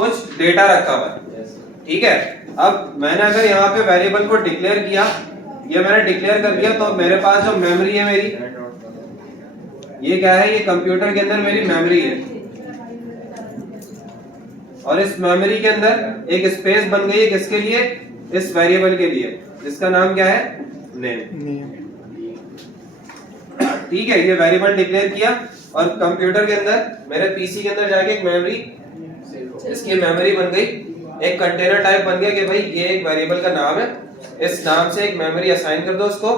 कुछ डेटा रखा हुआ है, ठीक है। अब मैंने अगर यहाँ पे वेरिएबल को डिक्लेयर किया, ये मैंने डिक्लेयर कर दिया, तो मेरे पास जो मेमोरी है मेरी, ये क्या है, ये कंप्यूटर के अंदर मेरी मेमोरी है, और इस मेमोरी के अंदर एक स्पेस बन गई है किसके लिए, इस वेरिएबल के लिए, जिसका नाम क्या है, नेम। ठीक है, ये वेरिएबल डिक्लेयर किया, और कंप्यूटर के अंदर मेरे पीसी के अंदर जाके एक मेमोरी, इसकी मेमोरी बन गई, एक कंटेनर टाइप बन गया कि भाई ये एक वेरिएबल का नाम है, इस नाम से एक मेमोरी असाइन कर दो उसको,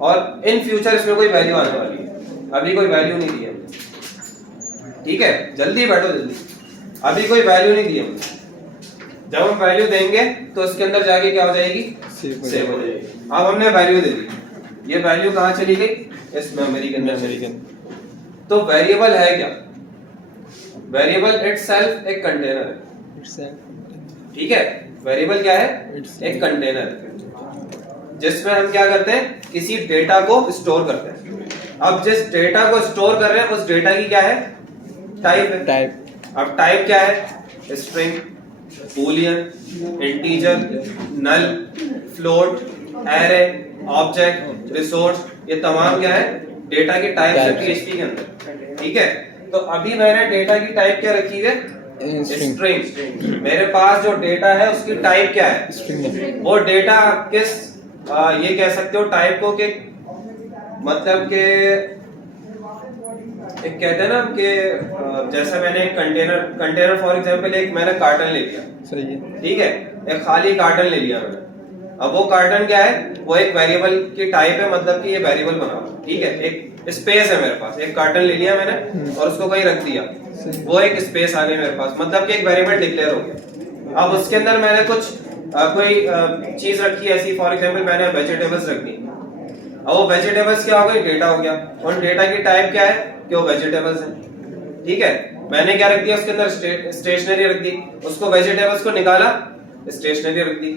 और इन फ्यूचर इसमें कोई वैल्यू आने वाली है, अभी कोई वैल्यू नहीं दी हमने, ठीक है, जल्दी बैठो जल्दी, अभी कोई वैल्यू नहीं दी हमने। जब हम वैल्यू देंगे तो इसके अंदर जाके क्या हो जाएगी, सेव हो जाएगी। अब हमने वैल्यू दे दी, ये वैल्यू कहाँ चली गई, इस मेमोरी के अंदर। तो वेरिएबल है क्या, वेरिएबल इटसेल्फ एक कंटेनर है, ठीक है, वेरिएबल क्या है, एक कंटेनर है, जिसमें हम क्या करते हैं, किसी डेटा को स्टोर करते हैं। अब जिस डेटा को स्टोर कर रहे हैं उस डेटा की क्या है, टाइप है, टाइप। अब टाइप क्या है, स्ट्रिंग, बूलियन, इंटीजर, नल, फ्लोट, एरे, ऑब्जेक्ट, रिसोर्स, ये तमाम क्या है, डेटा की टाइप है पीएचपी के अंदर, ठीक है। तो अभी मैंने डेटा की टाइप क्या रखी है, स्ट्रिंग। मेरे पास जो डेटा है उसकी टाइप क्या है, वो डेटा किस ये कह सकते हो टाइप को, के मतलब के एक कहते हैं ना कि जैसा मैंने एक कंटेनर फॉर एग्जांपल एक मैंने कार्टन ले लिया, सही है, ठीक है, एक खाली कार्टन ले लिया मैंने। अब वो कार्टन क्या है, वो एक वेरिएबल की टाइप है, मतलब कि ये वेरिएबल बना हुआ, ठीक है, एक स्पेस है मेरे पास, एक कार्टन ले लिया मैंने और उसको कहीं रख दिया, वो एक स्पेस आ गई मेरे पास, मतलब कि एक वेरिएबल डिक्लेयर हो गया। अब उसके अंदर मैंने कुछ कोई चीज रखी ऐसी, फॉर एग्जांपल मैंने वेजिटेबल्स रख दी, अब वो वेजिटेबल्स क्या हो गई, डेटा हो गया, और डेटा की टाइप क्या है कि वो वेजिटेबल्स है, ठीक है। मैंने क्या रख दिया उसके अंदर, स्टेशनरी रख दी, उसको वेजिटेबल्स को निकाला, स्टेशनरी रख दी।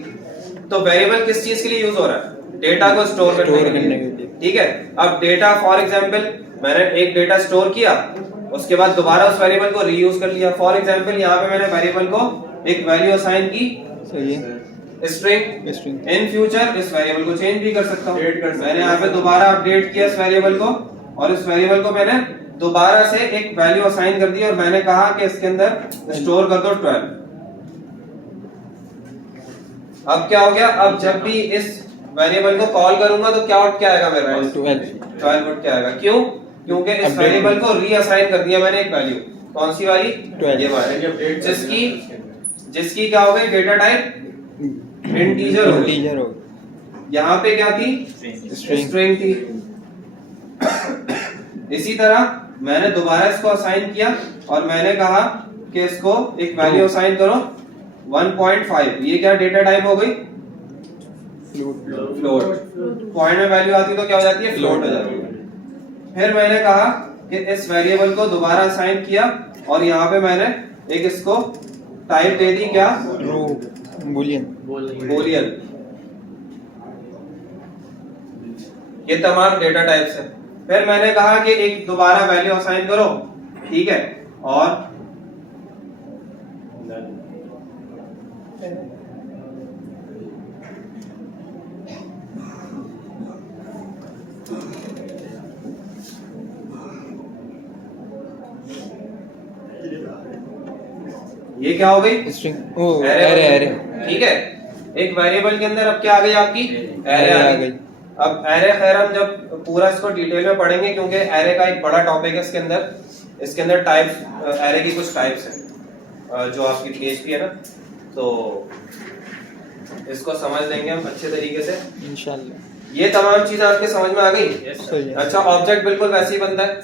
तो वेरिएबल किस चीज के लिए यूज हो रहा है, डेटा को स्टोर करने के लिए, ठीक है। अब डेटा फॉर एग्जांपल मैंने एक डेटा स्टोर किया, उसके बाद दोबारा उस वेरिएबल को रीयूज कर लिया। फॉर एग्जांपल यहाँ पे मैंने वेरिएबल को एक वैल्यू असाइन की, सही है, स्ट्रिंग। इन फ्यूचर इस वेरिएबल को चेंज भी कर सकता हूँ, मैंने यहाँ पे दोबारा अपडेट किया इस वेरिएबल को, और इस वेरिएबल को मैंने दोबारा से एक वैल्यू असाइन कर दी, और मैंने कहा कि इसके अंदर स्टोर कर दो 12। अब क्या हो गया, अब जब भी इस वेरिएबल को कॉल करूंगा तो क्या आउट क्या आएगा मेरे पास, 12 आउट क्या आएगा, क्यों, क्योंकि इस वेरिएबल को रीअसाइन कर दिया मैंने एक वैल्यू, कौन सी वाली, ये वाली, जिसकी क्या हो गई, डेटा टाइप इंटीजर हो गई, यहाँ पे क्या थी, स्ट्रिंग थी। इसी तरह मैंने दोबारा इसको असाइन किया, और मैंने कहा कि इसको एक वैल्यू असाइन करो 1.5, ये क्या डेटा टाइप हो गई, फ्लोट। पॉइंट में वैल्यू आती तो क्या हो जाती है, फ्लोट हो जाती है। फिर मैंने कहा कि इस वेरिएबल को दोबारा असाइन किया, और यहाँ पे मैंने एक इसको टाइप दे दी, क्या, बूलियन। ये तमाम डेटा टाइप्स है। फिर मैंने कहा कि एक दोबारा वैल्यू असाइन करो, ठीक है, और ये क्या हो गई, स्ट्रिंग, एरे, ठीक है। एक वेरिएबल के अंदर अब क्या आ गई, आपकी एरे आ गई। अब एरे खैर हम जब पूरा इसको डिटेल में पढ़ेंगे, क्योंकि एरे का एक बड़ा टॉपिक है इसके अंदर टाइप, एरे की कुछ टाइप्स हैं जो आपकी पीएचपी है ना, तो इसको समझ लेंगे हम अच्छे तरीके से इंशाल्लाह। ये तमाम चीजें आपके समझ में आ गई। अच्छा, ऑब्जेक्ट बिल्कुल वैसे ही बनता है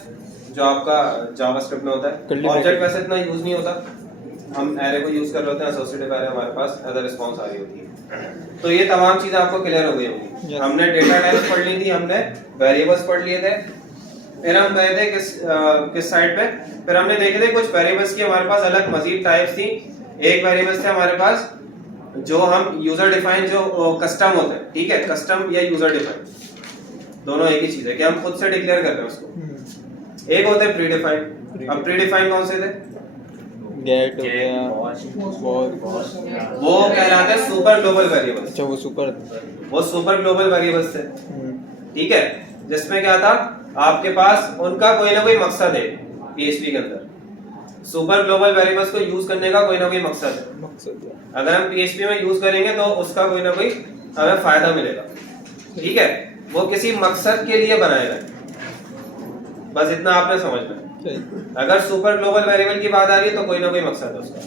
जो आपका जावास्क्रिप्ट में होता है। ऑब्जेक्ट वैसे इतना यूज नहीं होता, हम एरे को यूज कर लेते हैं, एसोसिएटिव एरे हमारे पास एज अ रिस्पांस आ रही होती है। तो ये तमाम चीजें आपको क्लियर हो गई होंगी। हमने डेटा टाइप्स पढ़ ली थी, हमने वेरिएबल्स पढ़ लिए थे, फिर हम गए थे किस साइड पे, फिर हमने देखे थे कुछ वेरिएबल्स की हमारे पास अलग मजीद टाइप्स थी। एक वेरिएबल्स थे हमारे पास जो हम यूजर डिफाइन, जो कस्टम होते हैं, ठीक है, कस्टम या यूजर डिफाइन दोनों एक ही चीज है कि हम खुद से डिक्लेयर कर रहे हैं उसको। एक होते हैं प्री डिफाइन। अब प्री डिफाइन कौन से थे, गेट हो गया, वो कहलाते हैं सुपर ग्लोबल वेरिएबल्स। अच्छा वो सुपर ग्लोबल वेरिएबल्स थे, ठीक है, जिसमें क्या था, आपके पास उनका कोई ना कोई मकसद है पीएचपी के अंदर। सुपर ग्लोबल वेरिएबल्स को यूज करने का कोई ना कोई मकसद है। अगर हम पीएचपी में यूज करेंगे तो उसका कोई ना कोई हमें फायदा मिलेगा, ठीक है, वो किसी मकसद के लिए बनाए गए, बस इतना आपने समझना है। अगर सुपर ग्लोबल वेरिएबल की बात आ रही है तो कोई ना कोई मकसद है उसका,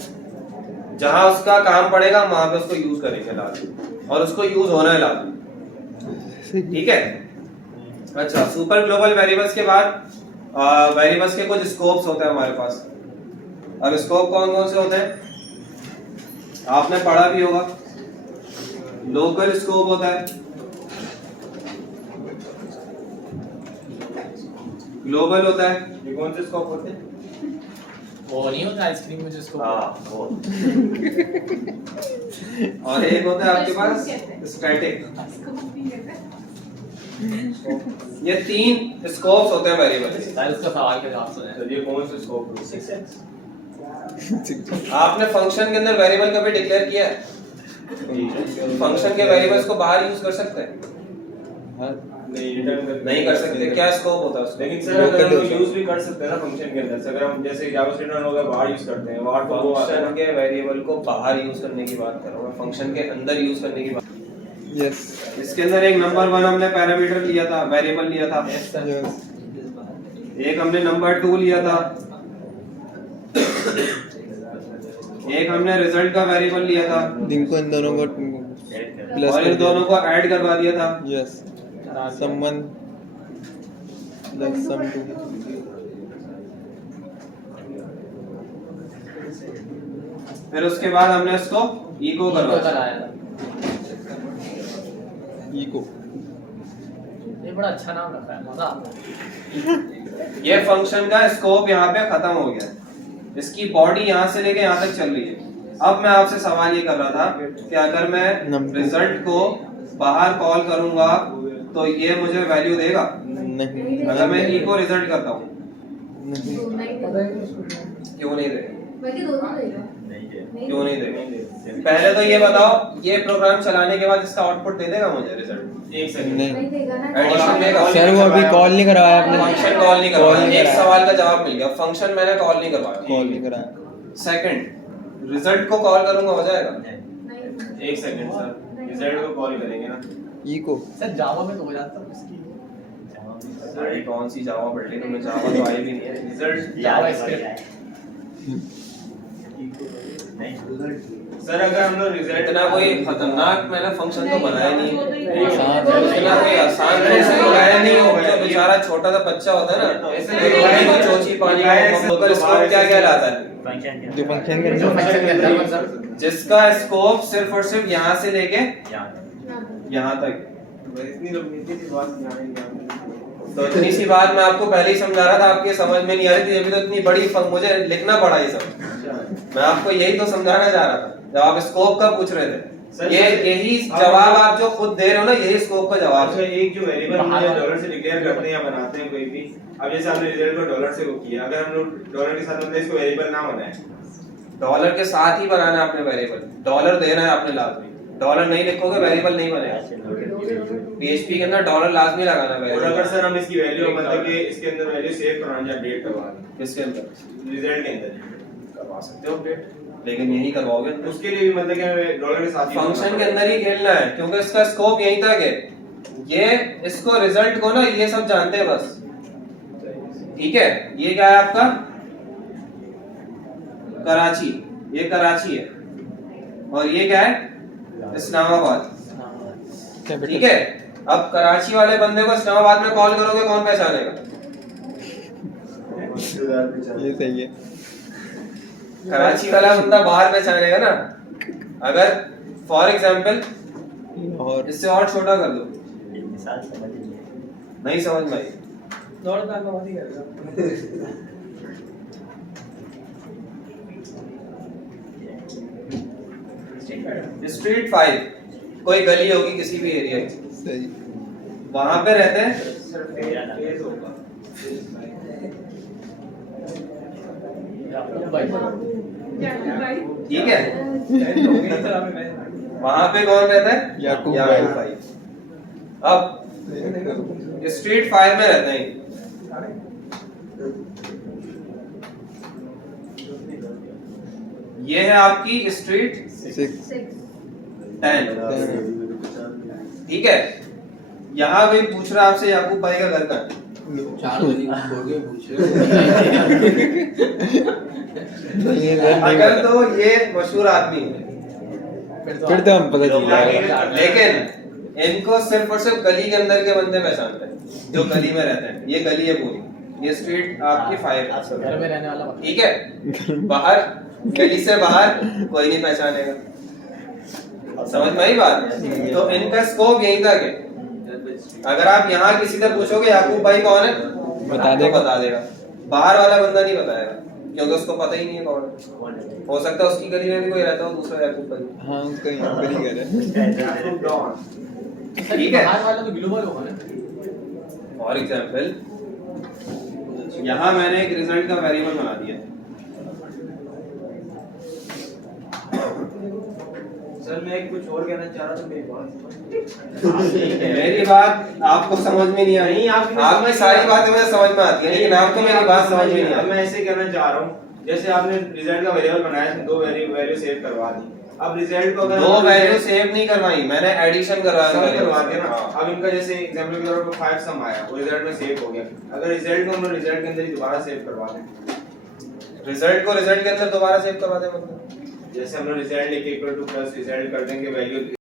जहां उसका काम पड़ेगा वहां पे उसको यूज करेंगे लाजमी, और उसको यूज होना है लाजमी, ठीक है। अच्छा, सुपर ग्लोबल वेरिएबल्स के बाद वेरिएबल्स के कुछ स्कोप्स होते हैं हमारे पास। अब स्कोप कौन कौन से होते हैं आपने पढ़ा भी होगा। लोकल स्कोप होता है, ग्लोबल होता है, ये कौन से स्कोप होते हैं? वो नहीं होता आइसक्रीम में जिसको वो और एक होता है आपके पास स्टैटिक। ये 3 स्कोप्स होते हैं वेरिएबल। उसका सवाल के जवाब सुने। तो ये कौन से स्कोप? 6x। आपने फंक्शन के अंदर वेरिएबल कभी डिक्लेयर किया है? फंक्शन के वेरिएबल्स को बाहर यूज कर सकते हैं? नहीं कर सकते। क्या स्कोप होता है उसका? लेकिन सर अगर हम यूज भी कर सकते हैं ना फंक्शन के अंदर, अगर हम जैसे जावास्क्रिप्ट रन होगा बाहर यूज करते हैं, बाहर तो फंक्शन के वेरिएबल को बाहर यूज करने की बात कर रहा हूं मैं, फंक्शन के अंदर यूज करने की बात। यस, इसके अंदर एक नंबर 1 हमने पैरामीटर लिया था, वेरिएबल लिया था। एक हमने नंबर 2 लिया था, एक हमने रिजल्ट का वेरिएबल लिया था, जिनको इन दोनों को प्लस और इन दोनों को ऐड करवा दिया था। यस, समवन प्लस सम 2। फिर उसके बाद हमने इसको इको करवाया। इको, ये बड़ा अच्छा नाम रखा है, मजा आता है। ये फंक्शन का स्कोप यहाँ पे खत्म हो गया, इसकी बॉडी यहाँ से लेके यहाँ तक चल रही है। अब मैं आपसे सवाल ये कर रहा था कि अगर मैं रिजल्ट को बाहर कॉल करूंगा तो ये मुझे वैल्यू देगा? नहीं। अगर मैं इको रिजल्ट करता हूँ नहीं, क्यों नहीं देगा? क्यों नहीं देगा? नहीं। पहले तो ये बताओ, ये प्रोग्राम चलाने के बाद इसका आउटपुट दे देगा मुझे रिजल्ट? एक सेकंड। नहीं एडिशन देगा? सर, वो अभी कॉल नहीं करवाया आपने। फंक्शन कॉल नहीं करवाया। एक सवाल का जवाब मिल गया, फंक्शन मैंने कॉल नहीं करवाया। कॉल नहीं कराया। सेकंड, रिजल्ट को कॉल करूंगा हो जाएगा? एक सेकंड सर, रिजल्ट को कॉल करेंगे ना। इको सर जावा में तो हो जाता है इसकी। अरे कौन सी जावा पढ़ी तुमने? जावा तो आई भी नहीं है। रिजल्ट जावा स्क्रिप्ट। सर अगर हम लोग रिजल्ट इतना कोई खतरनाक मैंने फंक्शन तो बनाया नहीं, इतना कोई आसान आसान फंक्शन बनाया नहीं हो। जो बेचारा छोटा सा बच्चा होता है ना, ऐसे तो चोची पानी में लोकल स्कोप क्या कहलाता है? जो फंक्शन के जो अंदर फंक्शन के अंदर सर जिसका स्कोप सिर्फ और सिर्फ यहाँ से लेके यहाँ तक। इतनी लंबी सी बात जानेंगे तो इतनी सी बात मैं आपको पहले ही समझा रहा था, आपके समझ में नहीं आ रही थी। अभी तो इतनी बड़ी मुझे लिखना पड़ा ये सब। मैं आपको यही तो समझाना चाह रहा था जब आप स्कोप का पूछ रहे थे। ये यही जवाब आप जो खुद दे रहे हो ना, यही स्कोप का जवाब है। एक जो वेरिएबल हम डॉलर से डिक्लेयर करते हैं या बनाते हैं कोई भी, अब जैसे आपने रिजल्ट को डॉलर से वो किया, अगर हम लोग डॉलर के साथ मतलब इसको वेरिएबल ना बनाए, डॉलर के साथ ही बनाना है आपने वेरिएबल। डॉलर देना है आपने लाजमी, डॉलर नहीं लिखोगे वेरिएबल नहीं बनेगा। पीएचपी के अंदर डॉलर लाजमी लगाना है और वेरिएबल। अगर सर हम इसकी वैल्यू मतलब कि इसके अंदर वैल्यू सेव कराना या अपडेट करवाना, किसके अंदर? रिजल्ट के अंदर करवा सकते हो अपडेट, लेकिन यही करवाओगे तो उसके लिए भी मतलब कि हमें डॉलर के साथ ही फंक्शन के अंदर ही खेलना है, क्योंकि इसका स्कोप यहीं तक है। ये इसको रिजल्ट को ना ये सब जानते हैं बस, ठीक है। ये क्या है आपका? कराची, ये कराची है, और ये क्या है? इस्लामाबाद, ठीक है। अब कराची वाले बंदे को इस्लामाबाद में कॉल करोगे, कौन पहचानेगा? ये सही है। कराची वाला बंदा बाहर पहचानेगा ना। अगर फॉर एग्जांपल और इससे और छोटा कर दो, नहीं समझ में आई? स्ट्रीट 5 कोई गली होगी किसी भी एरिया की, सही। वहां पे रहते हैं ठीक है, वहां पे कौन रहता है? याकूब भाई। अब स्ट्रीट 5 में रहते हैं। ये है आपकी स्ट्रीट 10। ठीक है, यहाँ कोई पूछ रहा आपसे याकूब भाई का घर कहाँ है? अगर तो ये मशहूर आदमी है, फिर तो हम पता चल जाएगा। लेकिन इनको सिर्फ और सिर्फ गली के अंदर के बंदे पहचानते हैं जो गली में रहते हैं। ये गली है पूरी, ये स्ट्रीट आपकी 5 घर में रहने वाला बंदा। ठीक है, बाहर गली से बाहर कोई नहीं पहचानेगा। समझ में आई बात? तो इनका स्कोप यही था कि अगर आप यहाँ किसी से पूछोगे याकूब भाई कौन है, बता देगा। बाहर वाला बंदा नहीं बताएगा क्योंकि उसको पता ही नहीं है कौन है। हो सकता है उसकी गली में भी कोई रहता हो दूसरा याकूब भाई। हाँ उसका यहाँ पर ही घर है। ठीक है, बाहर वाला तो ग्लोबल होगा ना। फॉर एग्जाम्पल यहाँ मैंने एक रिजल्ट का वेरिएबल बना दिया। सर मैं कुछ और कहना चाह रहा था, मेरी बात आपको समझ में नहीं आई। नहीं, आपकी सारी बातें मुझे समझ में आती है लेकिन आपको मेरी बात समझ में नहीं आई। मैं ऐसे कहना चाह रहा हूँ, जैसे आपने रिजल्ट का वेरिएबल बनाया, इसमें 2 वैल्यू सेव करवा दी। अब रिजल्ट को अगर 2 वैल्यू सेव नहीं करवाई, मैंने एडिशन करवा दिया ना। अब इनका जैसे एग्जांपल के तौर पर 5 सम आया, वो रिजल्ट में सेव हो गया। अगर रिजल्ट को हम लोग रिजल्ट के अंदर ही दोबारा सेव करवा दें, रिजल्ट को रिजल्ट के अंदर दोबारा सेव करवा दें मतलब जैसे हम लोग रिजल्ट लिखे इक्वल टू प्लस रिजल्ट कर देंगे वैल्यू